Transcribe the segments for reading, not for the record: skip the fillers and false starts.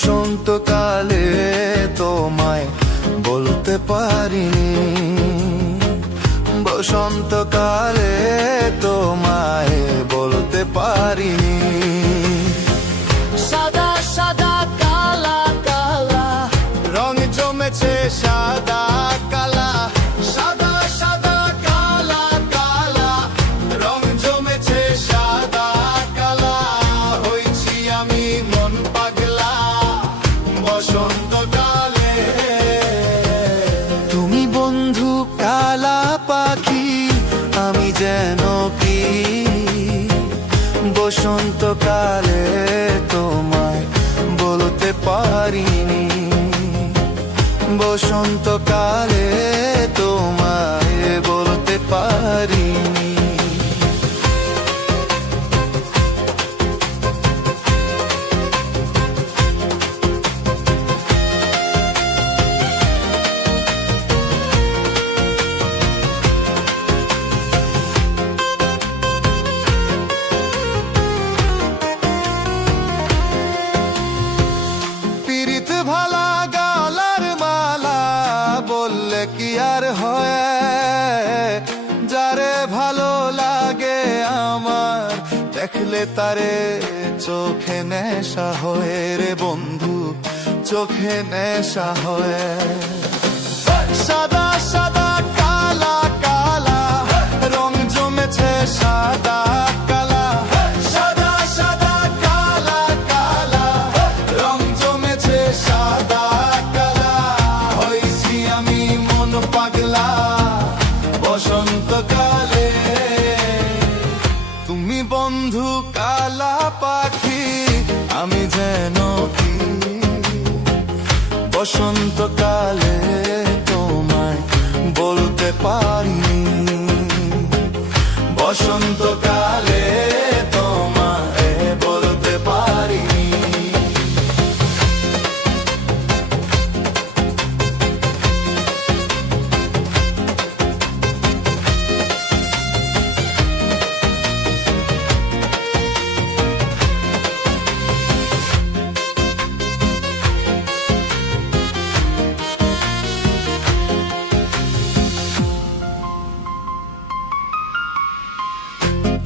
বসন্তকালে তোমায় বলতে পারিনি, বসন্তকালে তোমায় বলতে পারিনি। সাদা সাদা কালা কালা রং জমেছে সাদা কালা, সাদা সাদা কালা কালা রং জমেছে সাদা কালা। হয়েছি আমি মন পাগলা বসন্তকালে। তুমি বন্ধু কালা পাখি, আমি যেন কি বসন্তকালে তোমায় বলতে পারিনি, বসন্তকালে তোমায় বলতে পারিনি। পিরিত ভালা গালার মালা বললে কি আর হয়, যারে ভালো লাগে আমার দেখলে তারে চোখে নেশা হয় রে বন্ধু, চোখে নেশা হয়। সাদা সাদা কালা কালা রং জমেছে সাদা কালা, সাদা সাদা কালা কালা রং জমেছে সাদা কালা। হয়েছি আমি মন পাগলা বসন্তকালে। তুমি বন্ধু কালা পাখি, আমি যেন কি বসন্তকালে তোমায় বলতে পারিনি, বসন্তকালে তোমায় বলতে পারিনি।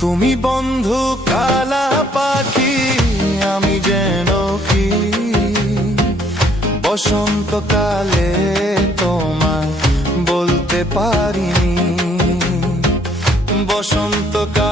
তুমি বন্ধু কালা পাখি, আমি যেন কি বসন্তকালে তোমায় বলতে পারিনি, বসন্তকালে